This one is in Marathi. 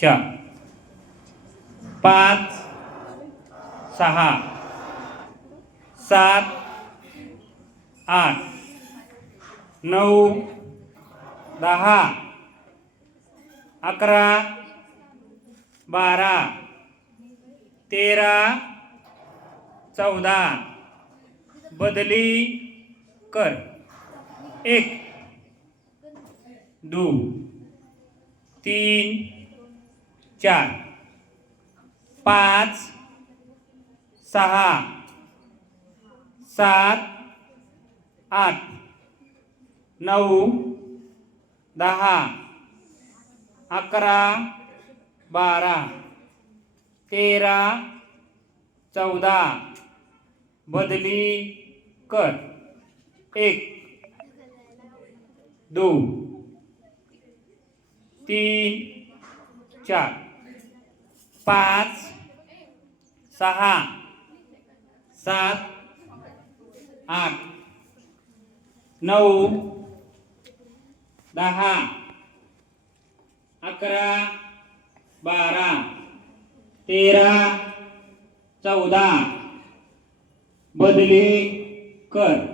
च्या 5 6 7 8 9 10 11 12 13 14 बदली कर 1 2 3 4 5 6 7 8 9 10 11 12 13 14 बदली कर 1 2 3 4 5 6 7 8 9 10 11 12 13 14 बदली कर